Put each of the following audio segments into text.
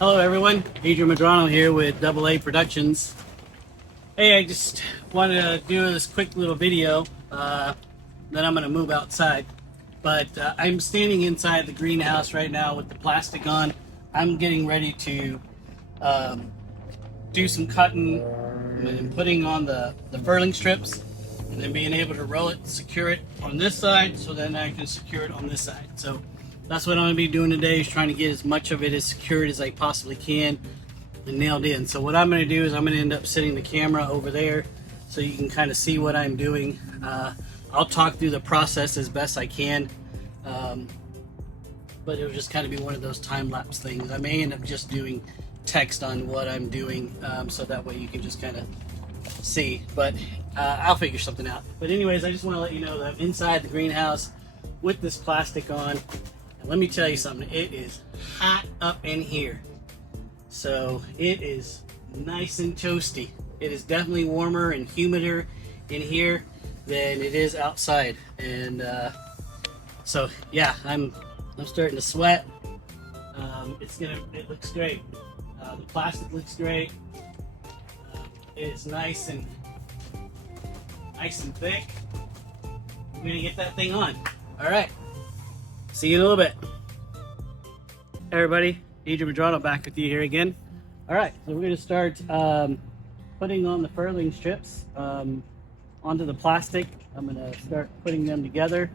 Hello everyone, Adrian Madrano here with Double A Productions. Hey, I just wanted to do this quick little video, then I'm going to move outside. But I'm standing inside the greenhouse right now with the plastic on. I'm getting ready to do some cutting and putting on the furling strips, and then being able to roll it, secure it on this side, so then I can secure it on this side. So that's what I'm going to be doing today, is trying to get as much of it as secured as I possibly can and nailed in. So what I'm going to do is I'm going to end up setting the camera over there so you can kind of see what I'm doing. I'll talk through the process as best I can, but it'll just kind of be one of those time-lapse things. I may end up just doing text on what I'm doing, so that way you can just kind of see, but I'll figure something out. But anyways, I just want to let you know that I'm inside the greenhouse with this plastic on. And let me tell you something, it is hot up in here. So it is nice and toasty. It is definitely warmer and humider in here than it is outside. And so yeah, I'm starting to sweat. It looks great. The plastic looks great. It is nice and thick. I'm gonna get that thing on. All right. See you in a little bit. Hey everybody, Adrian Madrano back with you here again. All right, so we're going to start putting on the furling strips onto the plastic. I'm going to start putting them together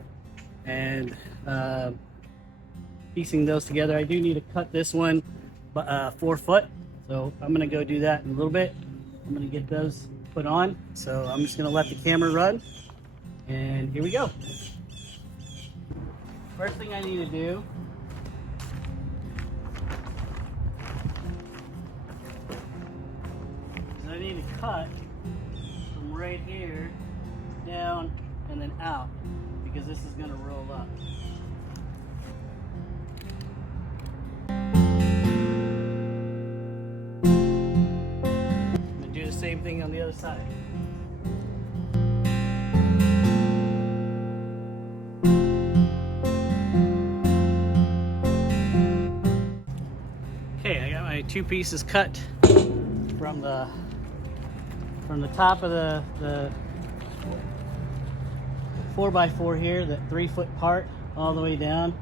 and piecing those together. I do need to cut this one 4 foot, so I'm going to go do that in a little bit. I'm going to get those put on, so I'm just going to let the camera run, and here we go. First thing I need to do is I need to cut from right here down and then out, because this is going to roll up. I'm going to do the same thing on the other side. Okay, I got my 2 pieces cut from the top of the 4x4 here, that 3 foot part, all the way down.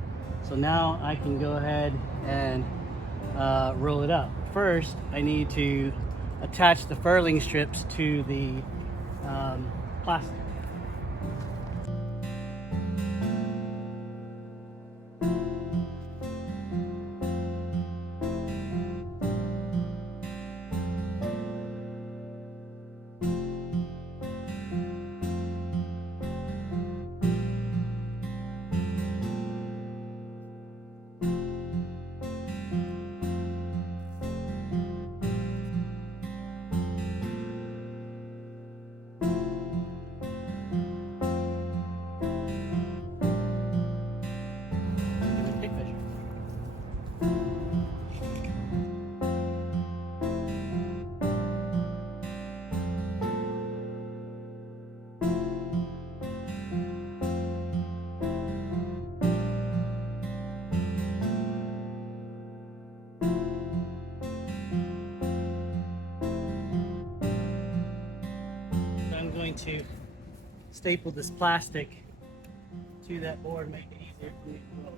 So now I can go ahead and roll it up. First, I need to attach the furling strips to the plastic. To staple this plastic to that board, make it easier for me to roll.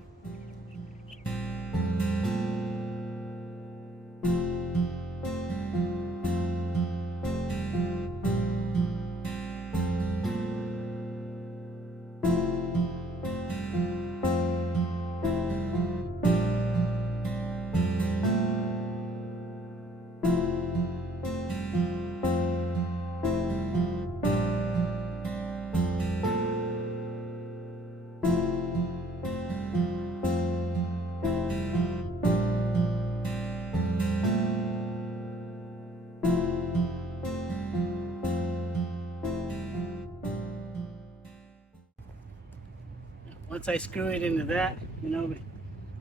Once I screw it into that, you know,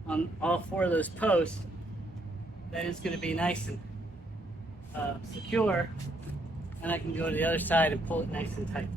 on all 4 of those posts, then it's going to be nice and secure, and I can go to the other side and pull it nice and tight.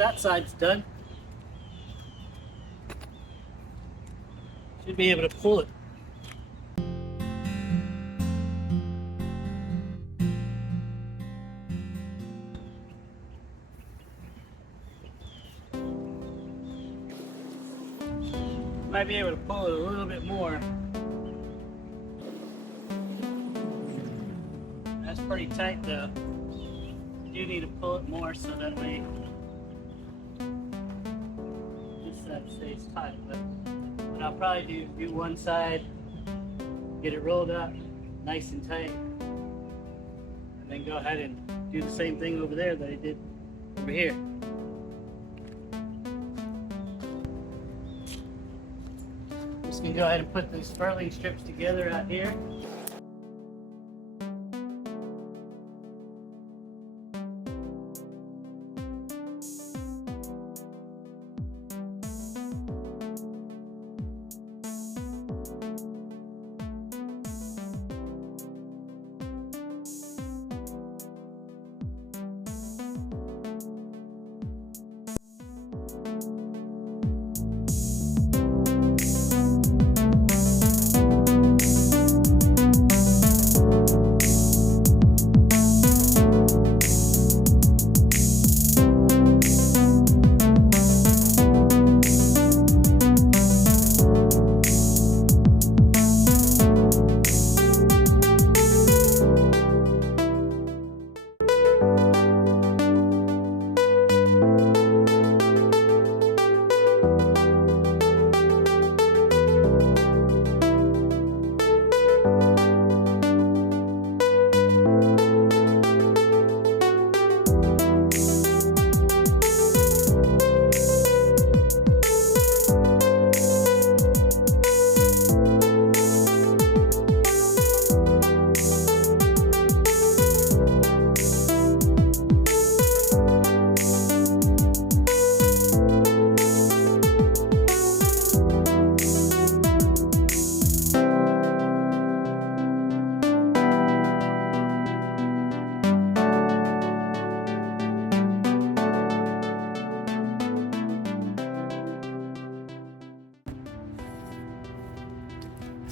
that side's done. Should be able to pull it. Might be able to pull it a little bit more. That's pretty tight though. You do need to pull it more so that way this side stays tight. But what I'll probably do one side, get it rolled up nice and tight, and then go ahead and do the same thing over there that I did over here. I'm just gonna go ahead and put these furling strips together out here.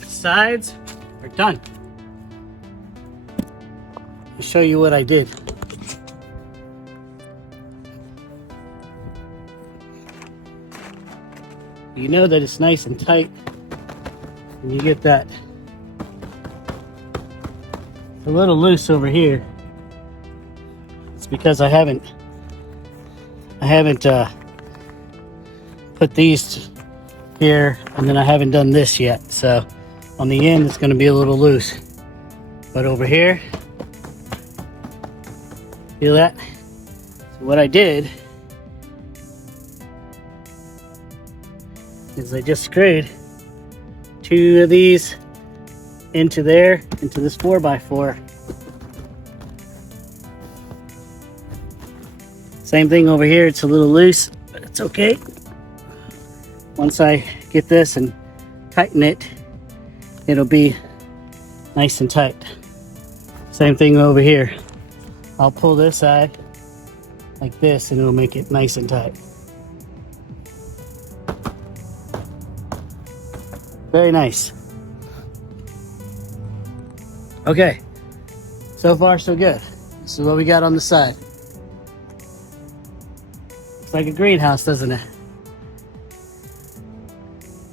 Sides are done. I'll show you what I did. You know that it's nice and tight and you get that a little loose over here. It's because I haven't put these here, and then I haven't done this yet, so on the end it's going to be a little loose, but over here, feel that? So what I did is I just screwed 2 of these into there, into this 4x4. Same thing over here, it's a little loose, but it's okay. Once I get this and tighten it, it'll be nice and tight. Same thing over here. I'll pull this side like this and it'll make it nice and tight. Very nice. Okay, so far so good. This is what we got on the side. Looks like a greenhouse, doesn't it?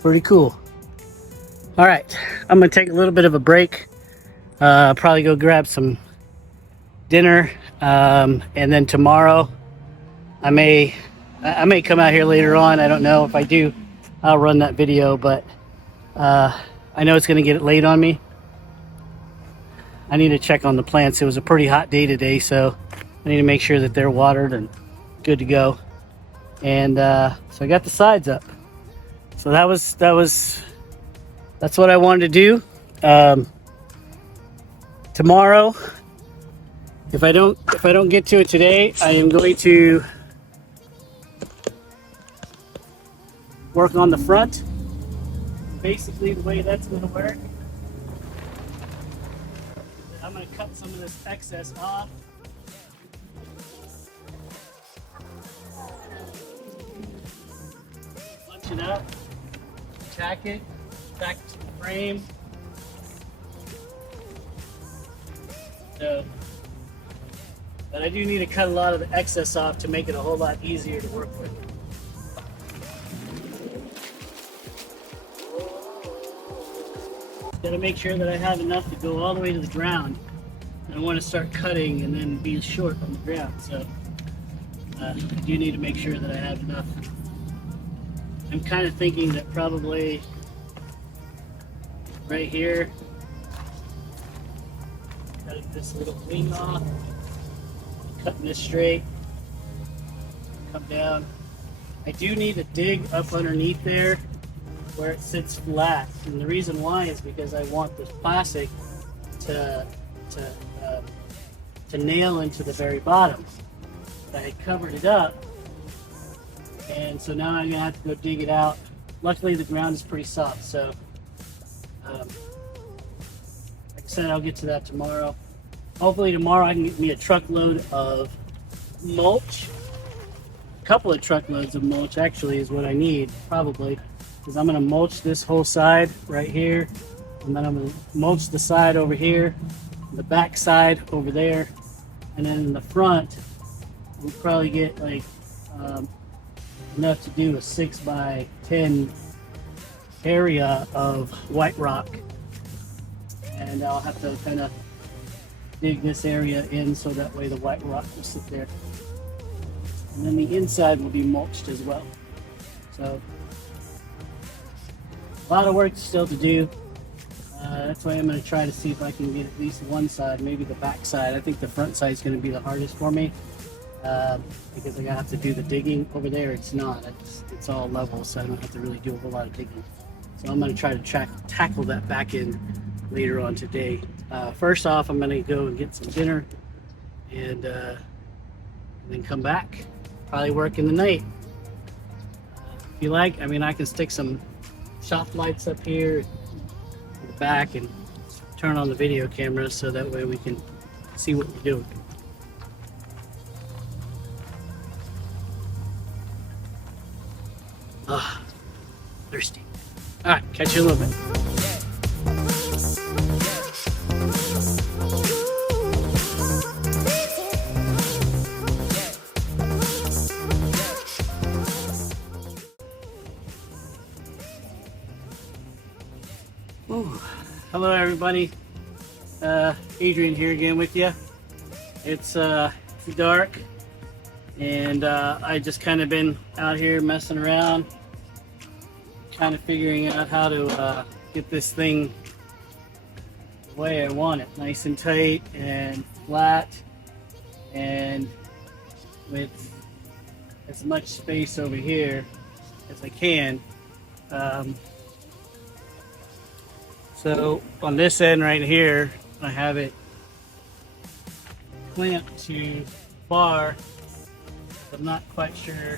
Pretty cool. All right, I'm gonna take a little bit of a break. Probably go grab some dinner, and then tomorrow I may come out here later on. I don't know. If I do, I'll run that video, but I know it's gonna get late on me. I need to check on the plants. It was a pretty hot day today, so I need to make sure that they're watered and good to go. And so I got the sides up. So that's what I wanted to do. Tomorrow, if I don't get to it today, I am going to work on the front. Basically, the way that's going to work, I'm going to cut some of this excess off. mulch it up, tack it back to the frame. So, but I do need to cut a lot of the excess off to make it a whole lot easier to work with. Got to make sure that I have enough to go all the way to the ground. I want to start cutting and then be short on the ground, so I do need to make sure that I have enough. I'm kind of thinking that probably right here, cutting this little wing off, cutting this straight, come down. I do need to dig up underneath there where it sits flat, and the reason why is because I want this plastic to nail into the very bottom. I had covered it up, and so now I'm gonna have to go dig it out. Luckily the ground is pretty soft, so like I said, I'll get to that tomorrow. Hopefully tomorrow I can get me a truckload of mulch. A couple of truckloads of mulch actually is what I need, probably, because I'm gonna mulch this whole side right here, and then I'm gonna mulch the side over here, the back side over there, and then in the front we'll probably get like enough to do a 6 by 10 area of white rock, and I'll have to kind of dig this area in so that way the white rock will sit there, and then the inside will be mulched as well. So a lot of work still to do. That's why I'm going to try to see if I can get at least one side, maybe the back side. I think the front side is going to be the hardest for me because I have to do the digging. Over there it's not. It's all level, so I don't have to really do a whole lot of digging. So I'm going to try to tackle that back end later on today. First off, I'm going to go and get some dinner and then come back. Probably work in the night. If you like, I mean, I can stick some shop lights up here in the back and turn on the video camera so that way we can see what we're doing. Ah, thirsty. All right, catch you in a little bit. Ooh. Hello everybody, Adrian here again with you. It's dark, and I just kind of been out here messing around, kind of figuring out how to get this thing the way I want it, nice and tight and flat, and with as much space over here as I can. So on this end right here, I have it clamped to bar. I'm not quite sure.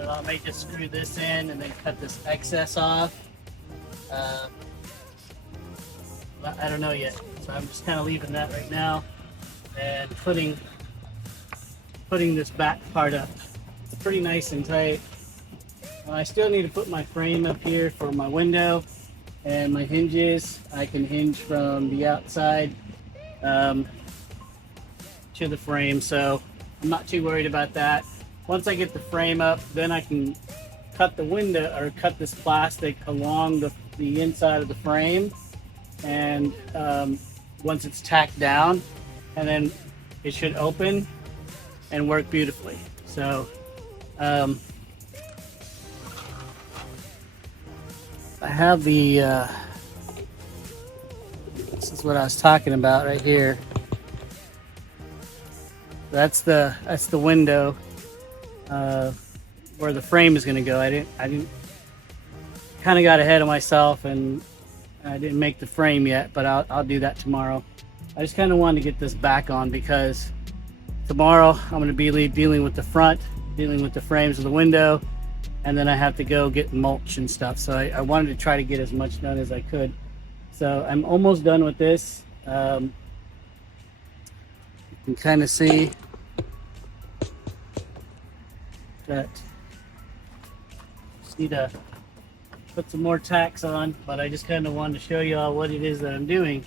I may just screw this in and then cut this excess off. I don't know yet. So I'm just kind of leaving that right now and putting this back part up. It's pretty nice and tight. I still need to put my frame up here for my window. And my hinges, I can hinge from the outside to the frame, so I'm not too worried about that. Once I get the frame up, then I can cut the window or cut this plastic along the inside of the frame, and once it's tacked down, and then it should open and work beautifully. So I have the this is what I was talking about right here. That's the window where the frame is going to go. I didn't kind of got ahead of myself and I didn't make the frame yet, but I'll do that tomorrow. I just kind of wanted to get this back on because tomorrow I'm going to be dealing with the front, dealing with the frames of the window, and then I have to go get mulch and stuff. So I wanted to try to get as much done as I could. So I'm almost done with this. You can kind of see that just need to put some more tacks on, but I just kind of wanted to show you all what it is that I'm doing.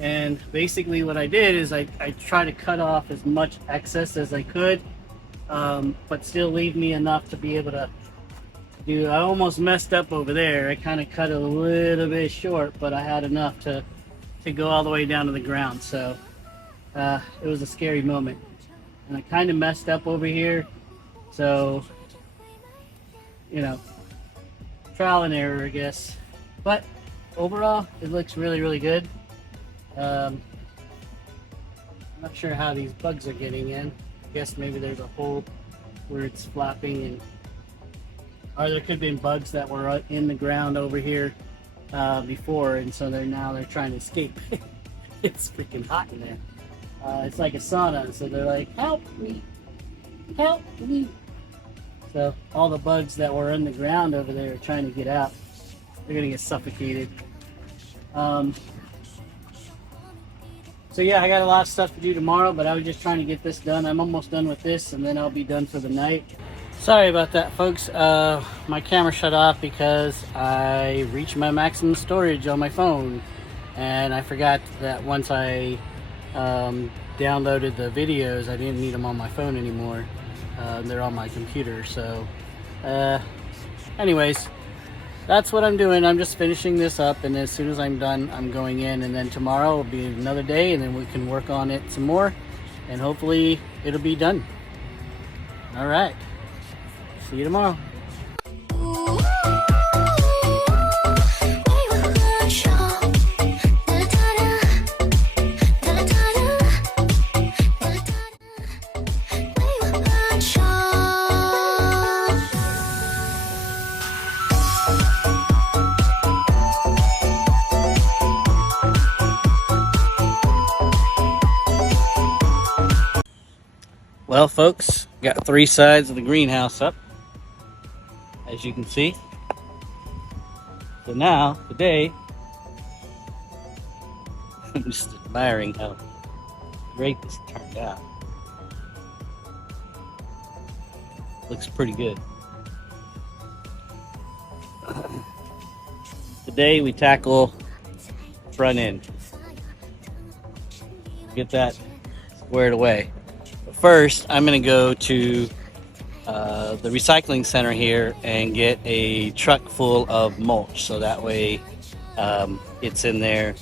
And basically what I did is I try to cut off as much excess as I could, but still leave me enough to be able to do. I almost messed up over there. I kind of cut it a little bit short, but I had enough to go all the way down to the ground. So it was a scary moment. And I kind of messed up over here. So, you know, trial and error, I guess. But overall, it looks really, really good. I'm not sure how these bugs are getting in. I guess maybe there's a hole where it's flapping, and or there could have been bugs that were in the ground over here before, and so they're trying to escape. It's freaking hot in there. It's like a sauna, so they're like, help me, help me. So all the bugs that were in the ground over there are trying to get out. They're gonna get suffocated. So yeah, I got a lot of stuff to do tomorrow, but I was just trying to get this done. I'm almost done with this, and then I'll be done for the night. Sorry about that, folks. My camera shut off because I reached my maximum storage on my phone, and I forgot that once I downloaded the videos, I didn't need them on my phone anymore. They're on my computer. So anyways, that's what I'm doing. I'm just finishing this up, and as soon as I'm done, I'm going in, and then tomorrow will be another day, and then we can work on it some more, and hopefully it'll be done. All right, see you tomorrow. Well, folks, got 3 sides of the greenhouse up, as you can see. So now, today, I'm just admiring how great this turned out. Looks pretty good. Today we tackle front end. Get that squared away. First, I'm going to go to the recycling center here and get a truck full of mulch, so that way it's in there,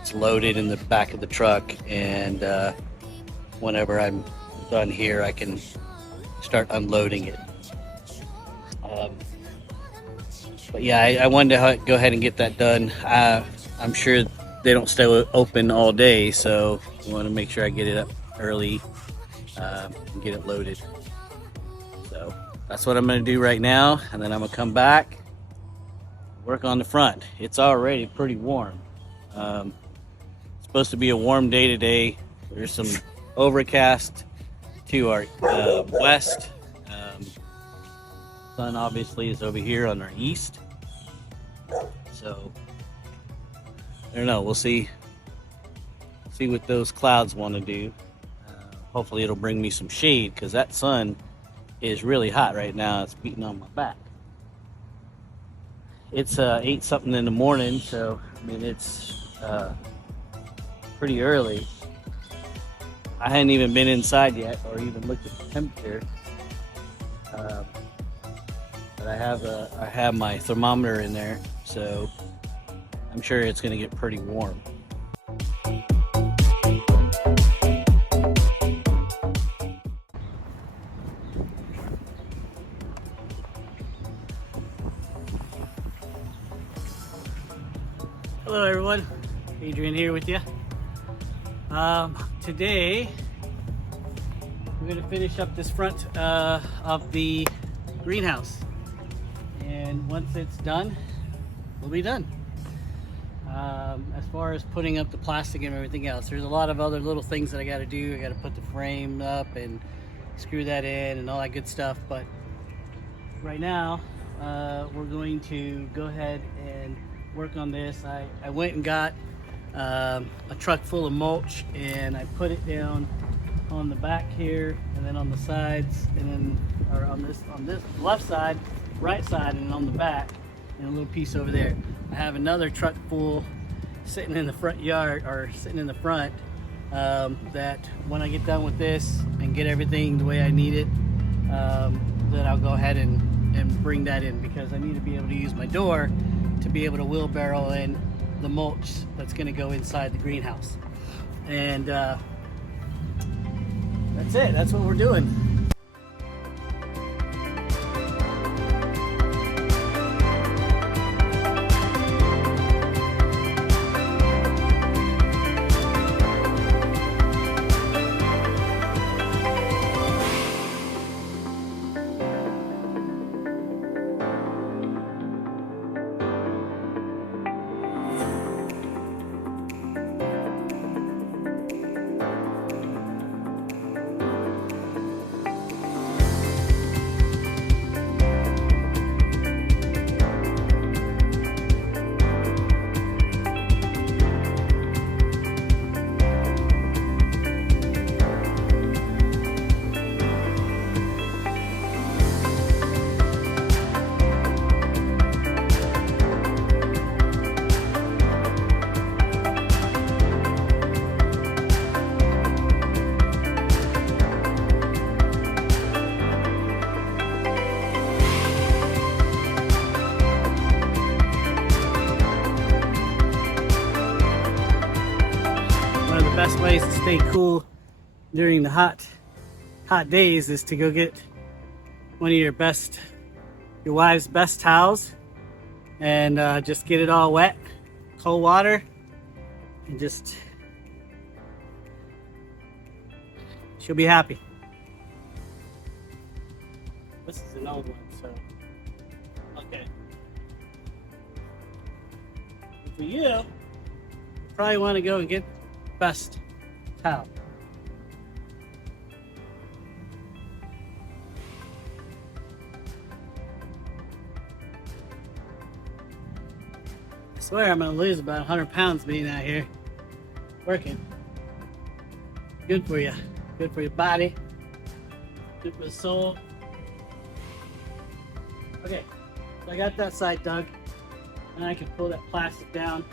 it's loaded in the back of the truck, and whenever I'm done here I can start unloading it. But yeah, I wanted to go ahead and get that done. I'm sure they don't stay open all day, so I want to make sure I get it up early and get it loaded. So that's what I'm going to do right now, and then I'm going to come back, work on the front. It's already pretty warm. It's supposed to be a warm day today. There's some overcast to our west. Sun obviously is over here on our east, so I don't know, we'll see what those clouds want to do. Hopefully it'll bring me some shade, because that sun is really hot right now. It's beating on my back. It's 8 something in the morning, so I mean it's pretty early. I hadn't even been inside yet or even looked at the temperature. But I have my thermometer in there, so I'm sure it's going to get pretty warm. Hello everyone, Adrian here with you. Today we're going to finish up this front of the greenhouse, and once it's done, we'll be done. As far as putting up the plastic and everything else, there's a lot of other little things that I got to do. I got to put the frame up and screw that in and all that good stuff, but right now we're going to go ahead and work on this. I went and got a truck full of mulch, and I put it down on the back here, and then on the sides, and then on this left side right side and on the back, and a little piece over there. I have another truck full sitting in the front yard, or sitting in the front, that when I get done with this and get everything the way I need it, then I'll go ahead and bring that in, because I need to be able to use my door to be able to wheelbarrow in the mulch that's going to go inside the greenhouse. And that's it. That's what we're doing. Best ways to stay cool during the hot days is to go get one of your wife's best towels, and just get it all wet, cold water, and just, she'll be happy. This is an old one, so okay. For you probably want to go and get best towel. I swear I'm gonna lose about 100 pounds being out here working. Good for you. Good for your body. Good for the soul. Okay, so I got that side dug, and I can pull that plastic down.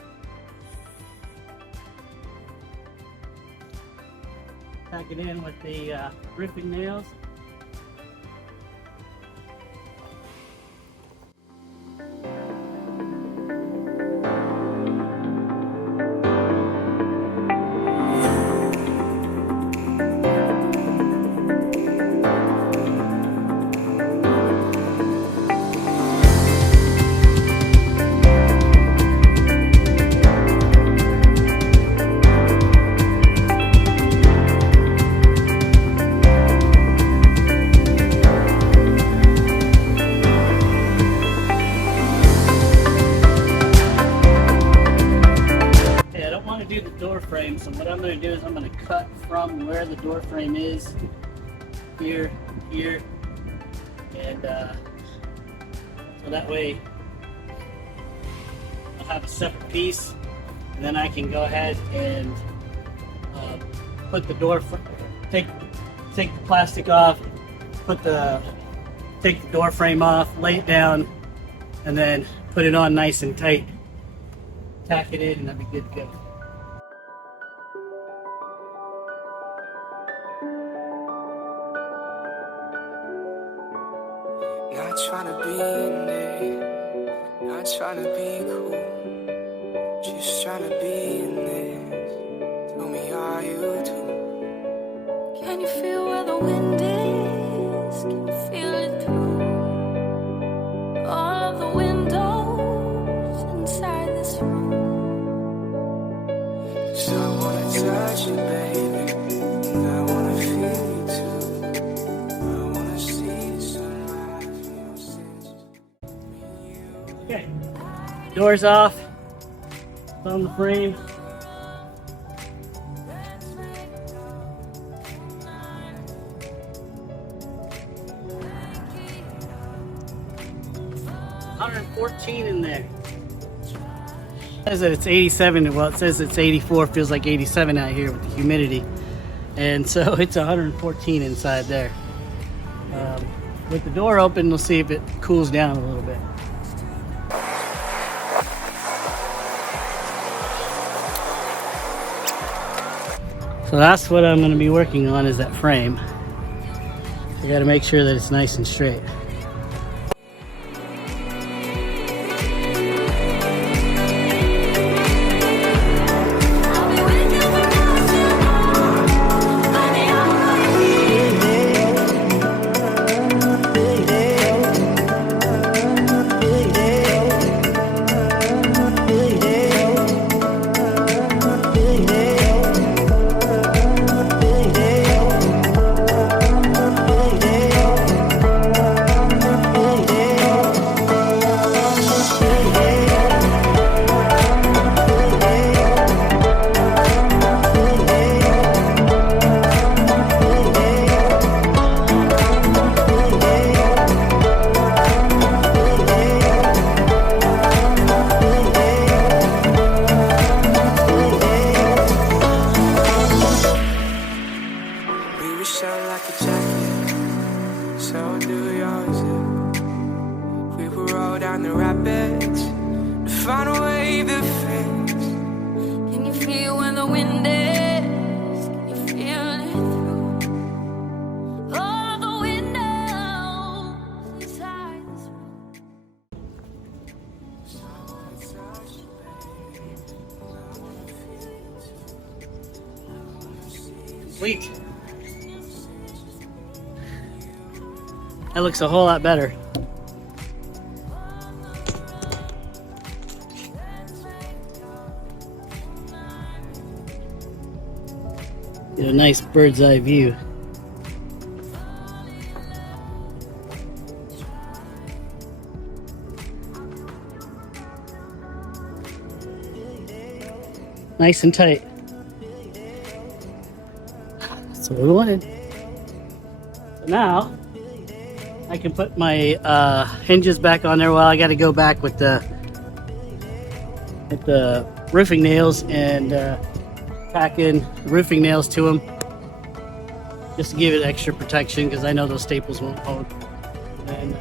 Tack it in with the roofing nails. Door frame, so what I'm going to do is I'm going to cut from where the door frame is, here, and so that way I'll have a separate piece, and then I can go ahead and put the door, take the plastic off, take the door frame off, lay it down, and then put it on nice and tight, tack it in, and that'll be good to go. Not trying to be in there, not trying to be cool, just trying to be in there. Tell me, are you too? Can you feel where the wind is? Can you feel it through all of the windows inside this room? 'Cause I wanna touch you, baby, and I wanna feel you too. I wanna see the sunrise. Okay, doors off, it's on the frame. $114 in there. It says that it's 87, well it says it's 84, feels like 87 out here with the humidity. And so it's 114 inside there. with the door open, we'll see if it cools down a little bit. So that's what I'm going to be working on, is that frame. I got to make sure that it's nice and straight. Sweet. That looks a whole lot better. Get a nice bird's eye view. Nice and tight. That's what we wanted. Now I can put my hinges back on there. Well, I got to go back with the roofing nails and tack in roofing nails to them, just to give it extra protection, because I know those staples won't hold. And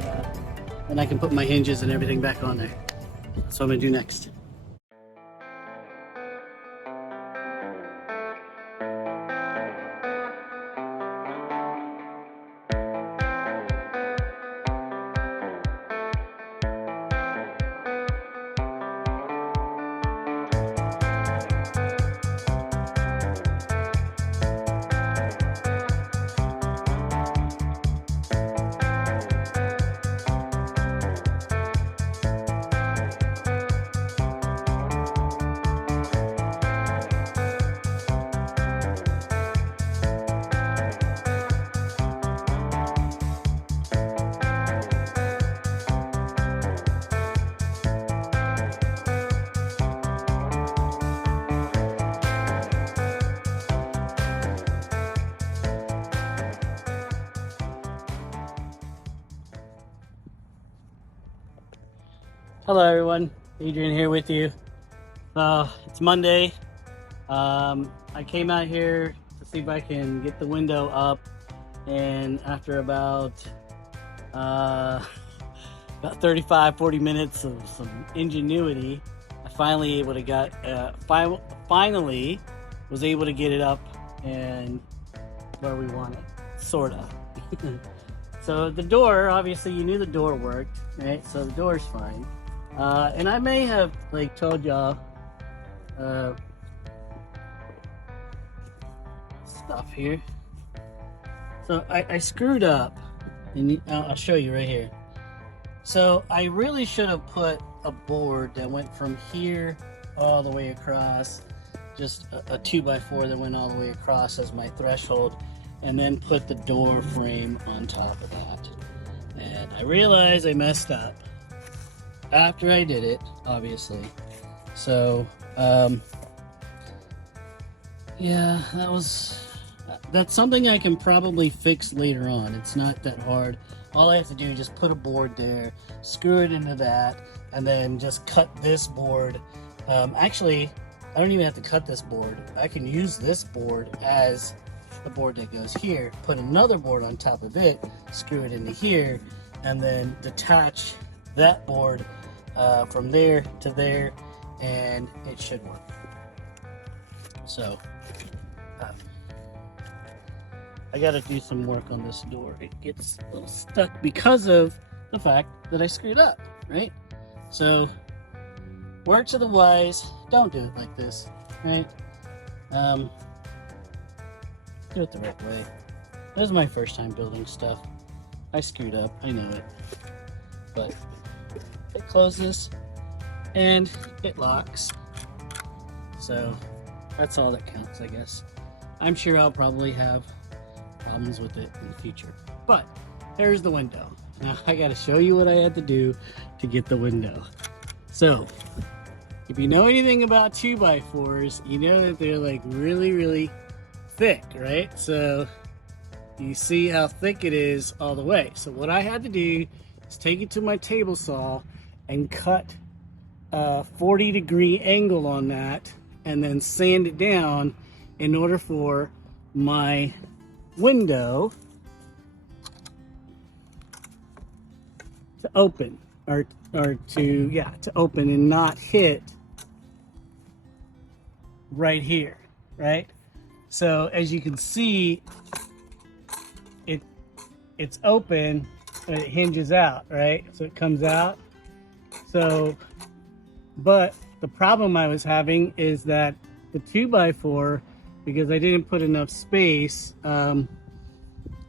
then I can put my hinges and everything back on there. That's what I'm gonna do next. Hello everyone, Adrian here with you. It's Monday. I came out here to see if I can get the window up, and after about 35-40 minutes of some ingenuity, I finally was able to get it up and where we want it, sorta. So the door, obviously you knew the door worked, right? So the door's fine. And I may have told y'all stuff here. So I screwed up, and I'll show you right here. So I really should have put a board that went from here all the way across, just a 2x4 that went all the way across as my threshold, and then put the door frame on top of that. And I realized I messed up after I did it, obviously. So yeah, that's something I can probably fix later on. It's not that hard. All I have to do is just put a board there, screw it into that, and then just cut this board. Actually, I don't even have to cut this board. I can use this board as the board that goes here, put another board on top of it, screw it into here, and then detach that board from there to there, and it should work. So I got to do some work on this door. It gets a little stuck because of the fact that I screwed up, right? So word to the wise, don't do it like this, right? Do it the right way. This is my first time building stuff. I screwed up, I know it. But it closes and it locks. So that's all that counts, I guess. I'm sure I'll probably have problems with it in the future. But there's the window. Now I gotta show you what I had to do to get the window. So if you know anything about 2x4s, you know that they're like really, really thick, right? So you see how thick it is all the way. So what I had to do is take it to my table saw and cut a 40-degree angle on that and then sand it down in order for my window to open or to open and not hit right here, right? So as you can see, it's open and it hinges out, right? So it comes out. So, but the problem I was having is that the 2x4, because I didn't put enough space, and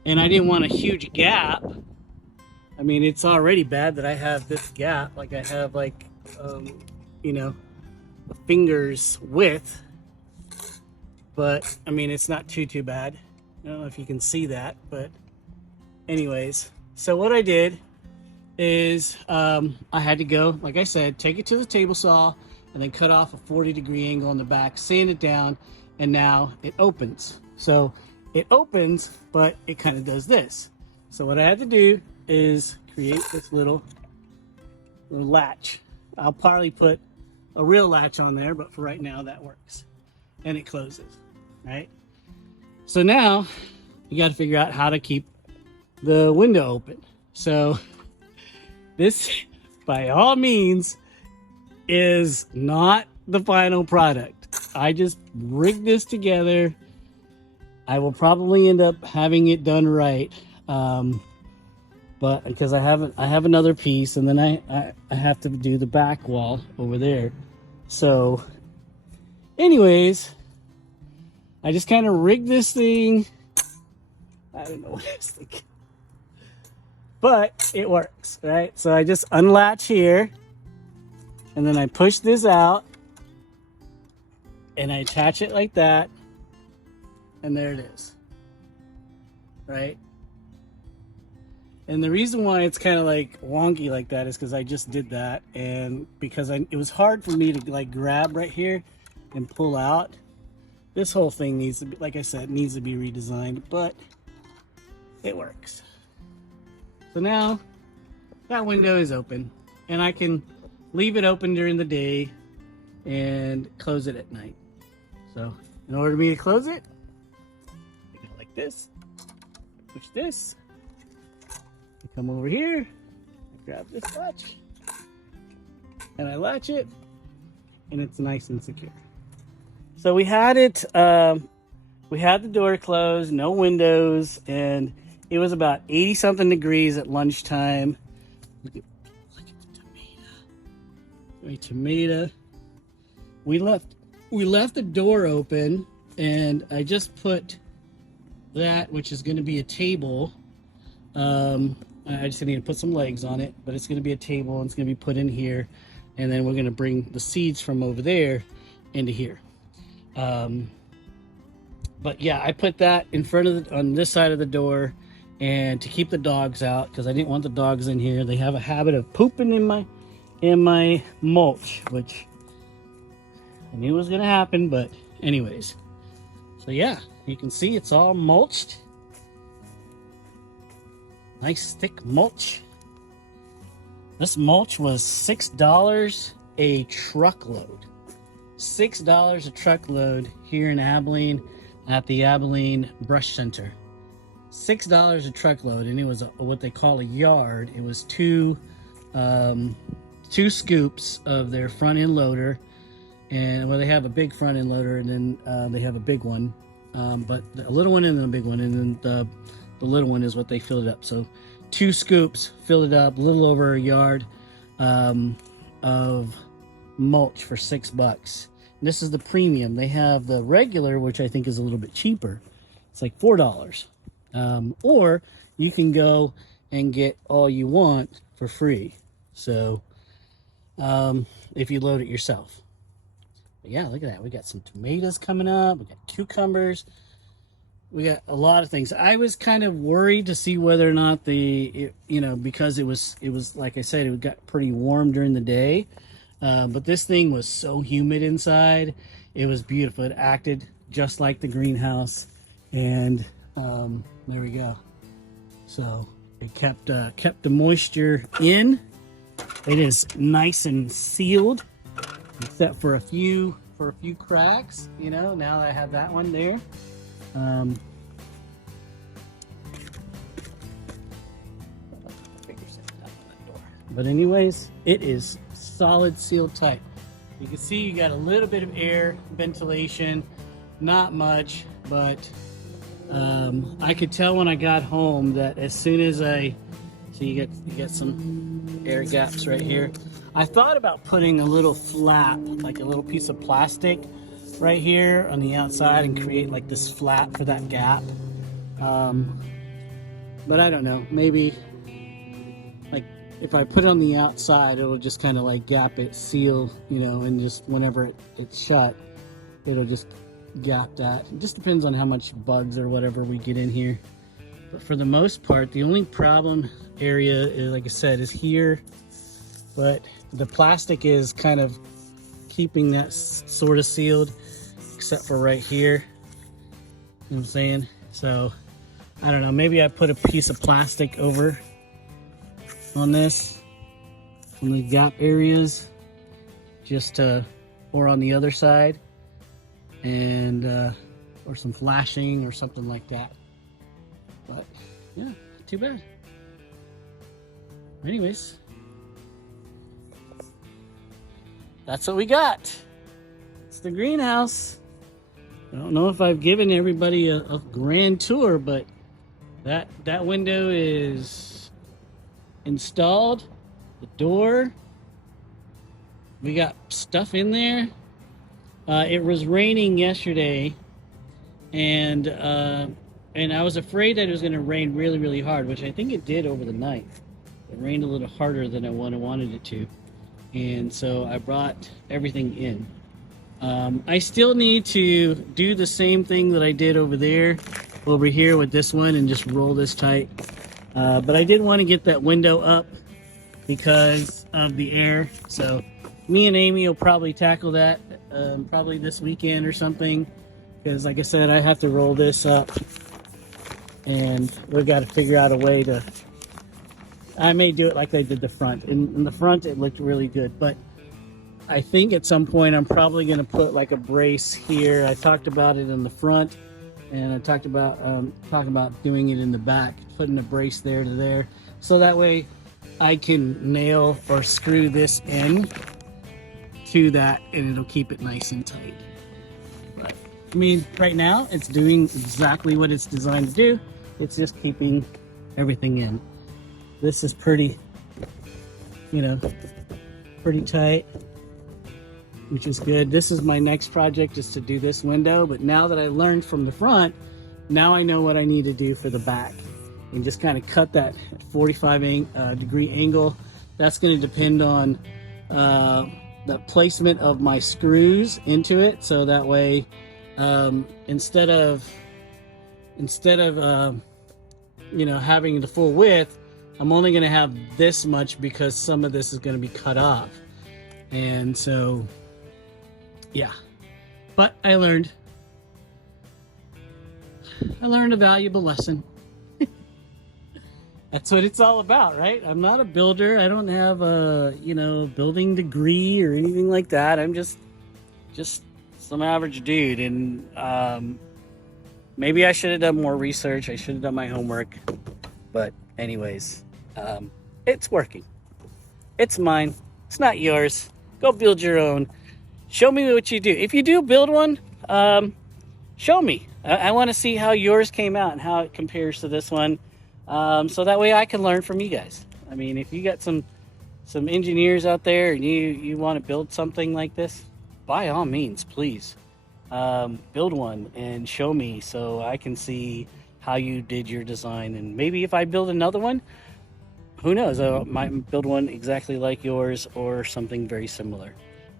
I didn't want a huge gap. I mean, it's already bad that I have this gap. Like I have like, you know, a finger's width. But I mean, it's not too bad. I don't know if you can see that, but anyways. So what I did is I had to go, like I said, take it to the table saw and then cut off a 40-degree angle on the back, sand it down, and now it opens. So it opens, but it kind of does this. So what I had to do is create this little latch. I'll probably put a real latch on there, but for right now that works. And it closes, right? So now you got to figure out how to keep the window open. So this, by all means, is not the final product. I just rigged this together. I will probably end up having it done right, but because I have another piece, and then I have to do the back wall over there. So anyways, I just kind of rigged this thing. I don't know what I was thinking, but it works, right? So I just unlatch here, and then I push this out, and I attach it like that, and there it is, right? And the reason why it's kind of like wonky like that is because I just did that, and because it was hard for me to like grab right here and pull out. This whole thing needs to be, like I said, needs to be redesigned, but it works. So now that window is open, and I can leave it open during the day and close it at night. So in order for me to close it, I go like this, push this, I come over here, I grab this latch, and I latch it, and it's nice and secure. So we had it, we had the door closed, no windows, and it was about 80 something degrees at lunchtime. Look at the tomato. My tomato. We left the door open, and I just put that, which is going to be a table. I just need to put some legs on it, but it's going to be a table, and it's going to be put in here, and then we're going to bring the seeds from over there into here. But yeah, I put that in front of on this side of the door, and to keep the dogs out, because I didn't want the dogs in here. They have a habit of pooping in my mulch, which I knew was gonna happen, but anyways. So yeah, you can see it's all mulched. Nice thick mulch. This mulch was $6 a truckload. $6 a truckload here in Abilene. at the Abilene Brush Center. $6 a truckload, and it was what they call a yard. It was two scoops of their front end loader, and well, they have a big front end loader, and then they have a big one, but a little one and then a big one, and then the little one is what they filled it up. So 2 scoops filled it up, a little over a yard of mulch for $6. And this is the premium. They have the regular, which I think is a little bit cheaper. It's like $4. Or you can go and get all you want for free. So if you load it yourself. But yeah, look at that. We got some tomatoes coming up. We got cucumbers. We got a lot of things. I was kind of worried to see whether or not because it was like I said, it got pretty warm during the day. But this thing was so humid inside. It was beautiful. It acted just like the greenhouse, and there we go. So it kept the moisture in. It is nice and sealed, except for a few cracks. Now that I have that one there. But anyways, it is solid sealed tight. You can see you got a little bit of air ventilation, not much, but I could tell when I got home that as soon as you get some air gaps right here. I thought about putting a little flap, like a little piece of plastic right here on the outside, and create like this flap for that gap. But I don't know, maybe like if I put it on the outside, it'll just kind of like gap it, seal, and just whenever it's shut, it'll just gap that. It just depends on how much bugs or whatever we get in here. But for the most part, the only problem area, like I said, is here. But the plastic is kind of keeping that sort of sealed, except for right here. You know what I'm saying? So I don't know, maybe I put a piece of plastic over on this, on the gap areas, or on the other side, and or some flashing or something like that. But yeah, too bad. Anyways, that's what we got. It's the greenhouse. I don't know if I've given everybody a grand tour, but that window is installed. The door, we got stuff in there. It was raining yesterday, and I was afraid that it was going to rain really, really hard, which I think it did over the night. It rained a little harder than I wanted it to, and so I brought everything in. I still need to do the same thing that I did over here with this one, and just roll this tight. But I did want to get that window up because of the air. So me and Amy will probably tackle that probably this weekend or something, because like I said, I have to roll this up, and we've got to figure out a way to. I may do it like I did the front. In the front, it looked really good, but I think at some point I'm probably going to put like a brace here. I talked about it in the front, and I talked about doing it in the back, putting a brace there to there, so that way I can nail or screw this in to that, and it'll keep it nice and tight. But I mean, right now it's doing exactly what it's designed to do. It's just keeping everything in. This is pretty, pretty tight, which is good. This is my next project, is to do this window. But now that I learned from the front, now I know what I need to do for the back, and just kind of cut that 45 degree angle. That's going to depend on the placement of my screws into it. So that way, instead of having the full width, I'm only going to have this much, because some of this is going to be cut off. And so, yeah. But I learned a valuable lesson. That's what it's all about, right? I'm not a builder. I don't have a, building degree or anything like that. I'm just some average dude. And Maybe I should have done more research. I should have done my homework. But anyways, it's working. It's mine. It's not yours. Go build your own. Show me what you do. If you do build one, show me. I want to see how yours came out and how it compares to this one, so that way I can learn from you guys. I mean, if you got some engineers out there and you want to build something like this, by all means, please build one and show me so I can see how you did your design. And maybe if I build another one, who knows, I might build one exactly like yours or something very similar.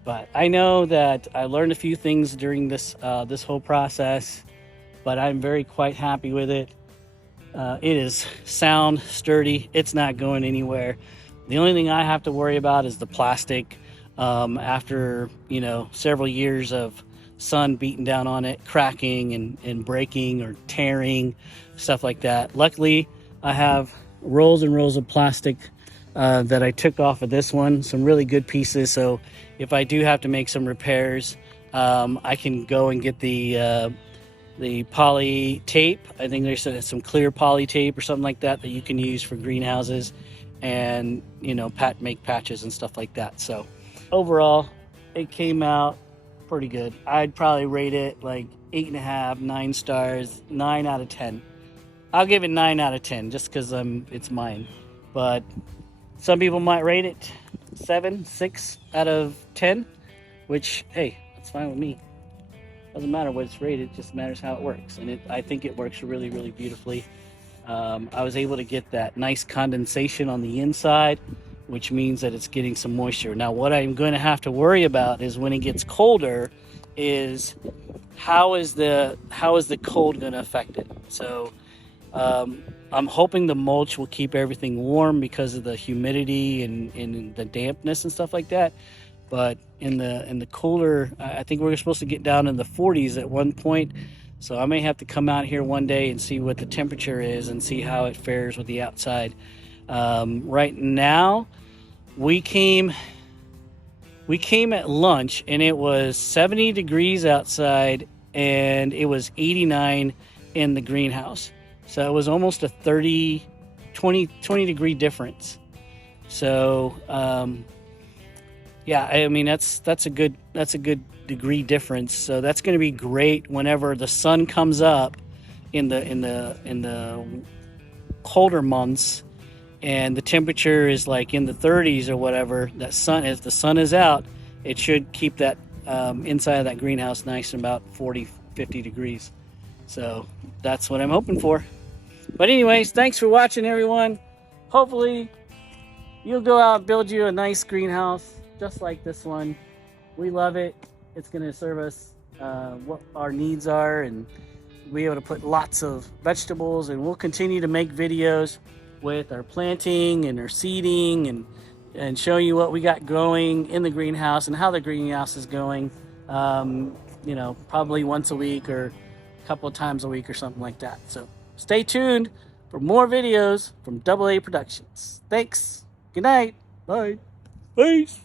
But I know that I learned a few things during this whole process, but I'm quite happy with it. It is sound, sturdy. It's not going anywhere. The only thing I have to worry about is the plastic. After several years of sun beating down on it, cracking and breaking or tearing, stuff like that. Luckily, I have rolls and rolls of plastic that I took off of this one, some really good pieces. So if I do have to make some repairs, I can go and get the poly tape. I think there's some clear poly tape or something like that you can use for greenhouses, and make patches and stuff like that. So overall, it came out pretty good. I'd probably rate it like 8.5, 9 stars, 9 out of 10. I'll give it 9 out of 10 just because it's mine. But some people might rate it 7, 6 out of 10, which, hey, that's fine with me. Doesn't matter what it's rated, it just matters how it works. And I think it works really, really beautifully. I was able to get that nice condensation on the inside, which means that it's getting some moisture. Now, what I'm going to have to worry about is when it gets colder, is how is the cold going to affect it? So I'm hoping the mulch will keep everything warm because of the humidity and the dampness and stuff like that. But in the cooler, I think we're supposed to get down in the 40s at one point. So I may have to come out here one day and see what the temperature is and see how it fares with the outside. Right now, we came at lunch and it was 70 degrees outside and it was 89 in the greenhouse. So it was almost a 20 degree difference. So yeah, I mean that's a good degree difference. So that's going to be great whenever the sun comes up in the colder months and the temperature is like in the 30s or whatever. As the sun is out, it should keep that inside of that greenhouse nice and about 40-50 degrees. So that's what I'm hoping for. But anyways, thanks for watching, everyone. Hopefully you'll go out and build you a nice greenhouse just like this one. We love it. It's going to serve us what our needs are, and be able to put lots of vegetables. And we'll continue to make videos with our planting and our seeding and show you what we got going in the greenhouse and how the greenhouse is going. Probably once a week or a couple of times a week or something like that. So stay tuned for more videos from AA Productions. Thanks. Good night. Bye. Peace.